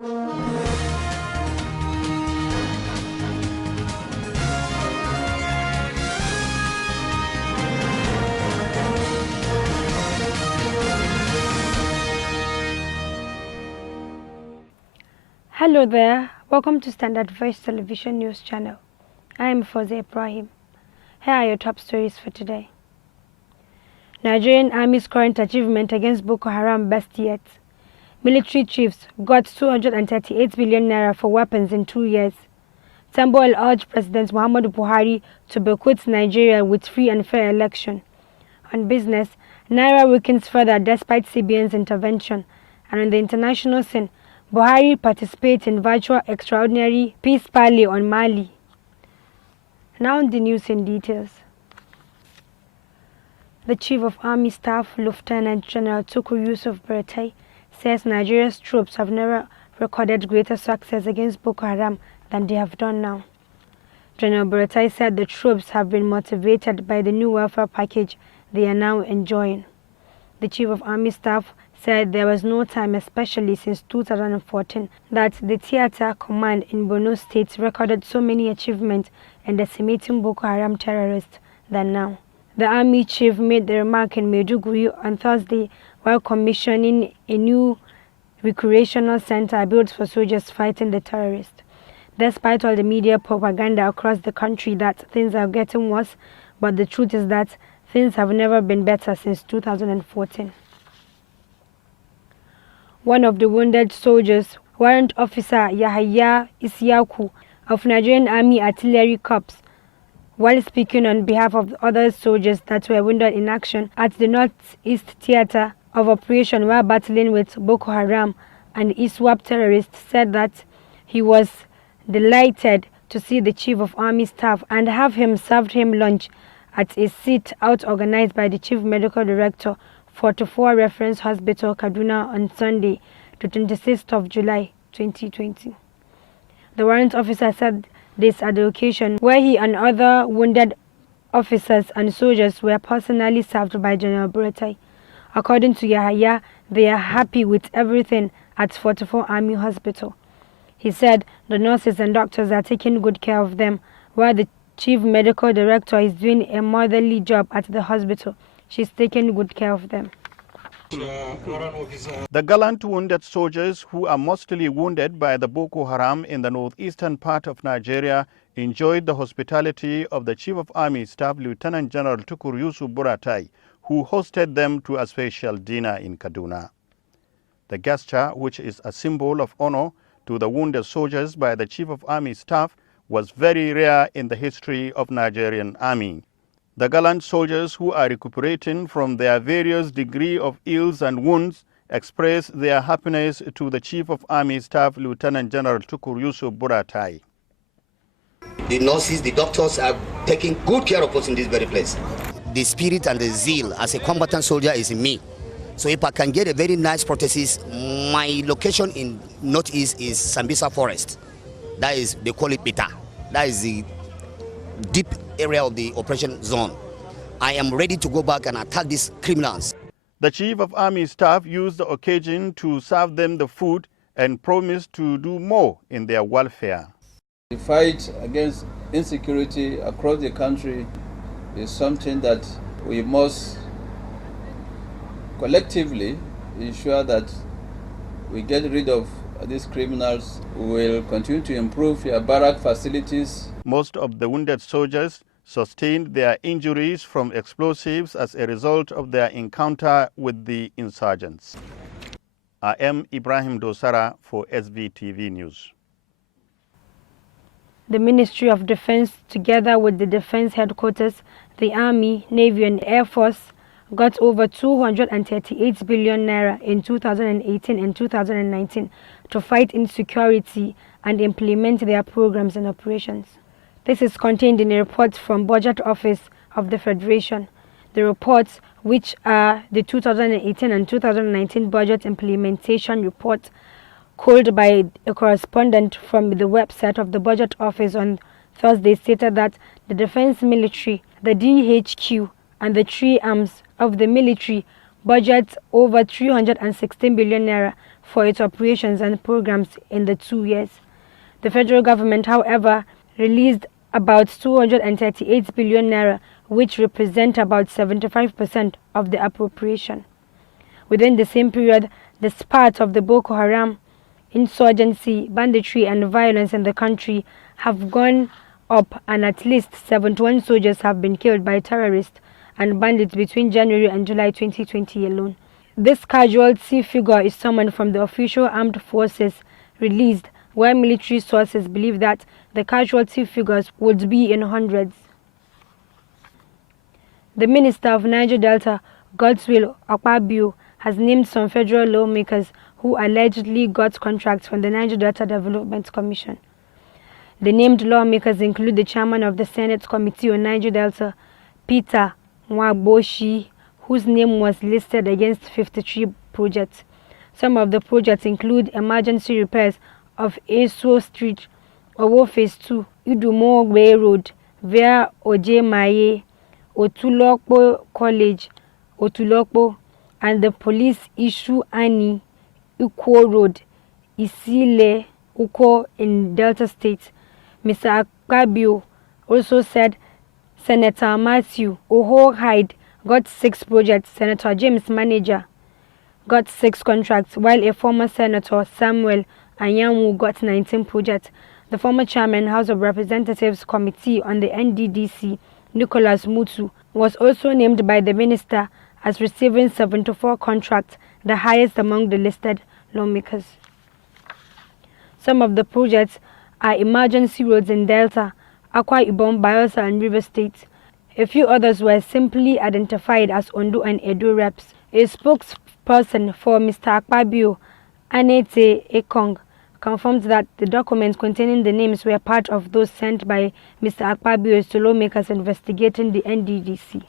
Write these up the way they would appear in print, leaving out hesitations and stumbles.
Hello there, welcome to Standard Voice Television News Channel. I am Svtv Ibrahim. Here are your top stories for today. Nigerian Army's current achievement against Boko Haram best yet. Military chiefs got 238 billion naira for weapons in 2 years. Tambuwal urged President Muhammadu Buhari to boycott Nigeria with free and fair election. On business, Naira weakens further despite CBN's intervention. And on the international scene, Buhari participates in virtual extraordinary peace parley on Mali. Now the news in details. The Chief of Army Staff, Lieutenant General Tukur Yusuf Buratai, says Nigeria's troops have never recorded greater success against Boko Haram than they have done now. General Buratai said the troops have been motivated by the new welfare package they are now enjoying. The Chief of Army Staff said there was no time, especially since 2014, that the Theater Command in Borno State recorded so many achievements in decimating Boko Haram terrorists than now. The Army Chief made the remark in Maiduguri on Thursday while commissioning a new recreational center built for soldiers fighting the terrorists. Despite all the media propaganda across the country that things are getting worse, but the truth is that things have never been better since 2014. One of the wounded soldiers, Warrant Officer Yahaya Isiaku of Nigerian Army Artillery Corps, while speaking on behalf of other soldiers that were wounded in action at the Northeast Theater of Operation while battling with Boko Haram and ISWAP terrorists, said that he was delighted to see the Chief of Army Staff and have him served him lunch at a sit-out organized by the Chief Medical Director, 44 Reference Hospital, Kaduna, on Sunday, the 26th of July, 2020. The warrant officer said this at the occasion where he and other wounded officers and soldiers were personally served by General Buratai. According to Yahaya, they are happy with everything at 44 Army Hospital. He said the nurses and doctors are taking good care of them, while the Chief Medical Director is doing a motherly job at the hospital. She's taking good care of them. The gallant wounded soldiers, who are mostly wounded by the Boko Haram in the northeastern part of Nigeria, enjoyed the hospitality of the Chief of Army Staff, Lieutenant General Tukur Yusuf Buratai, who hosted them to a special dinner in Kaduna. The gesture, which is a symbol of honor to the wounded soldiers by the Chief of Army Staff, was very rare in the history of Nigerian Army. The gallant soldiers, who are recuperating from their various degree of ills and wounds, expressed their happiness to the Chief of Army Staff, Lieutenant General Tukur Yusuf Buratai. The nurses, the doctors are taking good care of us in this very place. The spirit and the zeal as a combatant soldier is in me. So if I can get a very nice prosthesis, my location in Northeast is Sambisa Forest. That is, they call it Bita. That is the deep area of the operation zone. I am ready to go back and attack these criminals. The Chief of Army Staff used the occasion to serve them the food and promised to do more in their welfare. The fight against insecurity across the country is something that we must collectively ensure that we get rid of these criminals. We will continue to improve your barrack facilities. Most of the wounded soldiers sustained their injuries from explosives as a result of their encounter with the insurgents. I am Ibrahim Dosara for SVTV News. The Ministry of Defense, together with the Defense Headquarters, the Army, Navy and Air Force, got over 238 billion naira in 2018 and 2019 to fight insecurity and implement their programs and operations. This is contained in a report from Budget Office of the Federation. The reports, which are the 2018 and 2019 Budget Implementation Report, called by a correspondent from the website of the Budget Office on Thursday, stated that the Defense Military, the DHQ, and the three arms of the military budget over 316 billion naira for its operations and programs in the 2 years. The federal government, however, released about 238 billion naira, which represent about 75% of the appropriation. Within the same period, the spat of the Boko Haram insurgency, banditry and violence in the country have gone up, and at least 71 soldiers have been killed by terrorists and bandits between January and July 2020 alone. This casualty figure is summoned from the official armed forces released, where military sources believe that the casualty figures would be in hundreds. The Minister of Niger Delta, Godswill Akpabio, has named some federal lawmakers who allegedly got contracts from the Niger Delta Development Commission. The named lawmakers include the chairman of the Senate Committee on Niger Delta, Peter Nwaboshi, whose name was listed against 53 projects. Some of the projects include emergency repairs of Eso Street, Owo Phase 2, Idumo Way Road, via Ojemaye, Otulokpo College, Otulokpo, and the police issue Ani, Uko Road, Isile, Uko in Delta State. Mr. Akpabio also said Senator Matthew Oho-Hyde got 6 projects, Senator James Manager got 6 contracts, while a former Senator Samuel Anyanwu got 19 projects. The former chairman, House of Representatives Committee on the NDDC, Nicholas Mutu, was also named by the minister as receiving 74 contracts, the highest among the listed lawmakers. Some of the projects are emergency roads in Delta, Akwa Ibom, Bayelsa and River State. A few others were simply identified as Ondo and Edo reps. A spokesperson for Mr. Akpabio, Anete Ekong, confirmed that the documents containing the names were part of those sent by Mr. Akpabio to lawmakers investigating the NDDC.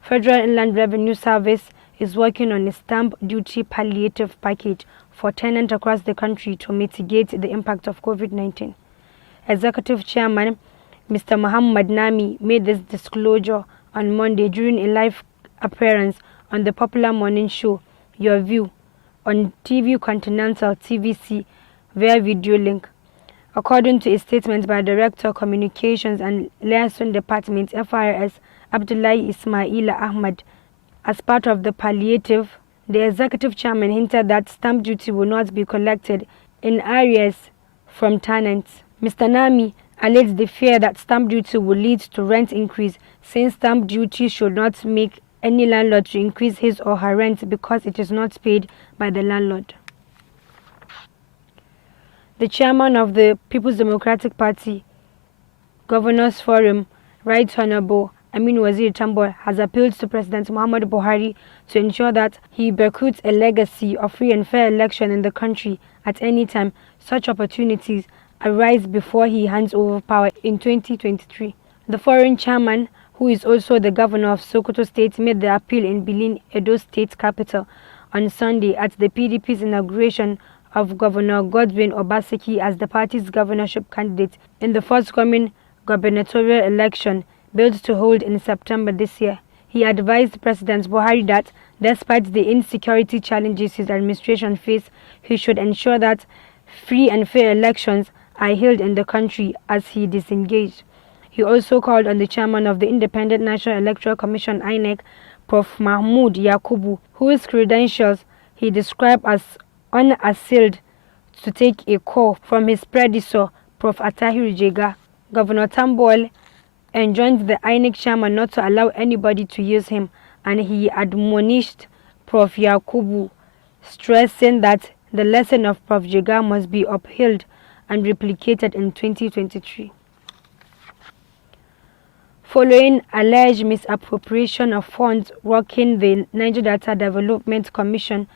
Federal Inland Revenue Service is working on a stamp duty palliative package for tenants across the country to mitigate the impact of COVID-19. Executive Chairman Mr. Muhammad Nami made this disclosure on Monday during a live appearance on the popular morning show Your View on TV Continental TVC via video link. According to a statement by Director Communications and Liaison Department FRS Abdullahi Ismaila Ahmad, as part of the palliative, the executive chairman hinted that stamp duty will not be collected in arrears from tenants. Mr. Nami alleged the fear that stamp duty will lead to rent increase, saying stamp duty should not make any landlord to increase his or her rent because it is not paid by the landlord. The chairman of the People's Democratic Party Governors Forum, Right Honorable Amin Wazir Tambol, has appealed to President Muhammadu Buhari to ensure that he bequeaths a legacy of free and fair election in the country at any time such opportunities arise before he hands over power in 2023. The foreign chairman, who is also the governor of Sokoto State, made the appeal in Benin, Edo State capital, on Sunday at the PDP's inauguration of Governor Godwin Obaseki as the party's governorship candidate in the forthcoming gubernatorial election billed to hold in September this year. He advised President Buhari that, despite the insecurity challenges his administration faces, he should ensure that free and fair elections are held in the country as he disengaged. He also called on the chairman of the Independent National Electoral Commission (INEC), Prof. Mahmoud Yakubu, whose credentials he described as unassailed, to take a call from his predecessor, Prof. Atahir Jega. Governor Tambol enjoined the INEC chairman not to allow anybody to use him, and he admonished Prof. Yakubu, stressing that the lesson of Prof. Jega must be upheld and replicated in 2023. Following alleged misappropriation of funds rocking the Niger Delta Development Commission,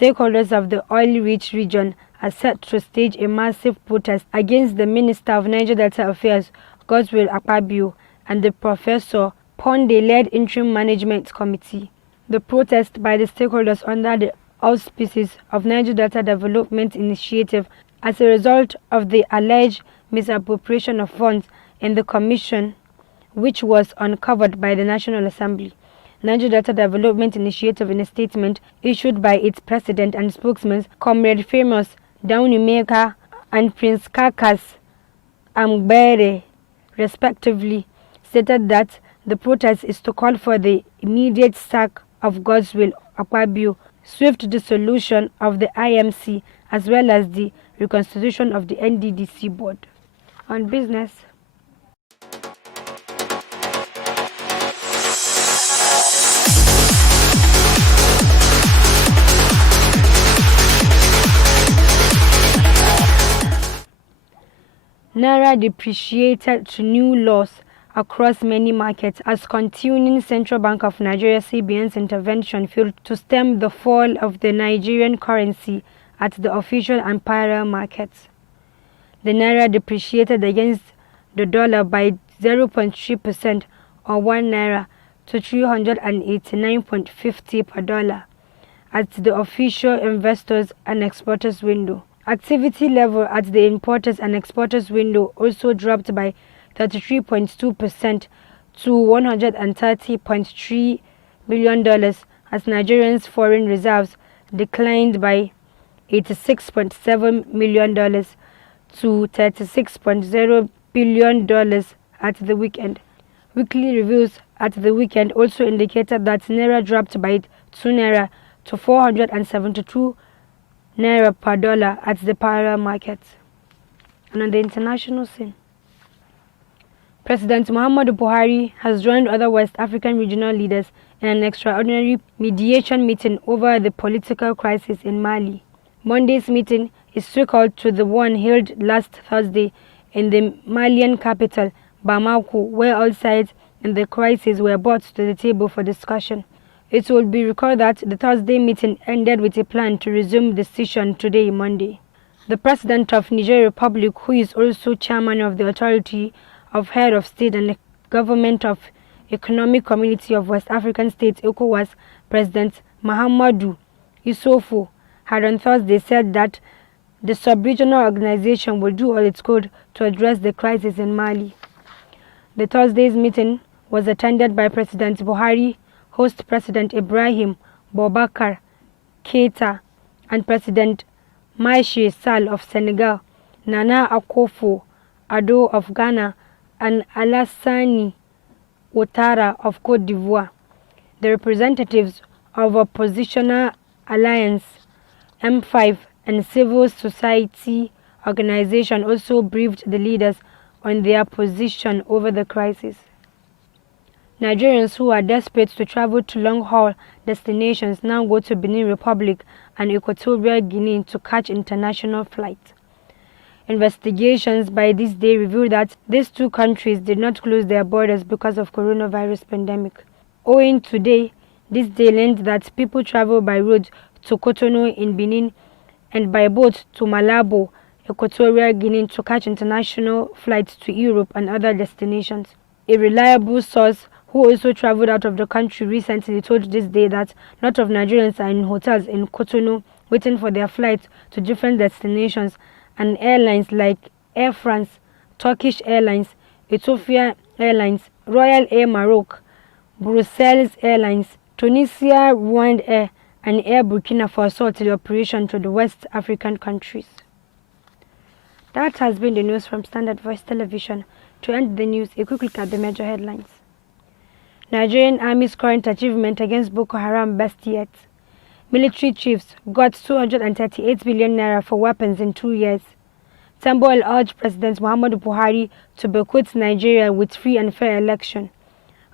stakeholders of the oil-rich region are set to stage a massive protest against the Minister of Niger Delta Affairs, Godswill Akpabio, and the Professor Ponde-led Interim Management Committee. The protest by the stakeholders under the auspices of Niger Delta Development Initiative as a result of the alleged misappropriation of funds in the commission, which was uncovered by the National Assembly. Niger Delta Development Initiative, in a statement issued by its president and spokesman, Comrade Famous Daunimeka and Prince Kakas Ambere, respectively, stated that the protest is to call for the immediate sack of Godswill Akpabio, swift dissolution of the IMC, as well as the reconstitution of the NDDC board. On business, Naira depreciated to new lows across many markets as continuing Central Bank of Nigeria (CBN's) intervention failed to stem the fall of the Nigerian currency at the official and parallel markets. The Naira depreciated against the dollar by 0.3% or 1 Naira to 389.50 per dollar at the official investors and exporters window. Activity level at the importers and exporters window also dropped by 33.2% to $130.3 billion as Nigerians' foreign reserves declined by $86.7 million to $36.0 billion at the weekend. Weekly reviews at the weekend also indicated that Naira dropped by 2 Naira to 472 Naira per dollar at the parallel markets. And on the international scene, President Muhammadu Buhari has joined other West African regional leaders in an extraordinary mediation meeting over the political crisis in Mali. Monday's meeting is sequel to the one held last Thursday in the Malian capital, Bamako, where all sides in the crisis were brought to the table for discussion. It will be recalled that the Thursday meeting ended with a plan to resume the session today, Monday. The President of Niger Republic, who is also chairman of the Authority of Head of State and Government of Economic Community of West African States, ECOWAS, President Mahamadou Issoufou, had on Thursday said that the sub-regional organization will do all it could to address the crisis in Mali. The Thursday's meeting was attended by President Buhari, host President Ibrahim Boubacar Keita, and President Macky Sall of Senegal, Nana Akufo-Addo of Ghana, and Alassane Ouattara of Cote d'Ivoire. The representatives of Oppositional Alliance, M5, and civil society organizations also briefed the leaders on their position over the crisis. Nigerians who are desperate to travel to long-haul destinations now go to Benin Republic and Equatorial Guinea to catch international flights. Investigations by this day revealed that these two countries did not close their borders because of coronavirus pandemic. Owing to this day learned that people travel by road to Cotonou in Benin and by boat to Malabo, Equatorial Guinea to catch international flights to Europe and other destinations. A reliable source who also traveled out of the country recently told this day that a lot of Nigerians are in hotels in Cotonou waiting for their flights to different destinations, and airlines like Air France, Turkish Airlines, Ethiopia Airlines, Royal Air Maroc, Brussels Airlines, Tunisia Rwanda Air, and Air Burkina Faso to the operation to the West African countries. That has been the news from Standard Voice Television. To end the news, a quick look at the major headlines. Nigerian Army's current achievement against Boko Haram best yet. Military chiefs got 238 billion naira for weapons in 2 years. Tambuwal urged President Muhammadu Buhari to boycott Nigeria with free and fair election.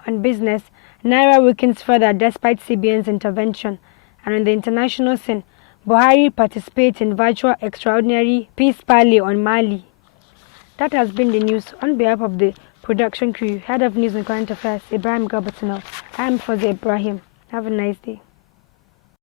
On business, Naira weakens further despite CBN's intervention. And on the international scene, Buhari participates in virtual extraordinary peace parley on Mali. That has been the news. On behalf of the production crew, Head of News and Current Affairs, Ibrahim Gabatinov, I am Fawzi Ibrahim. Have a nice day.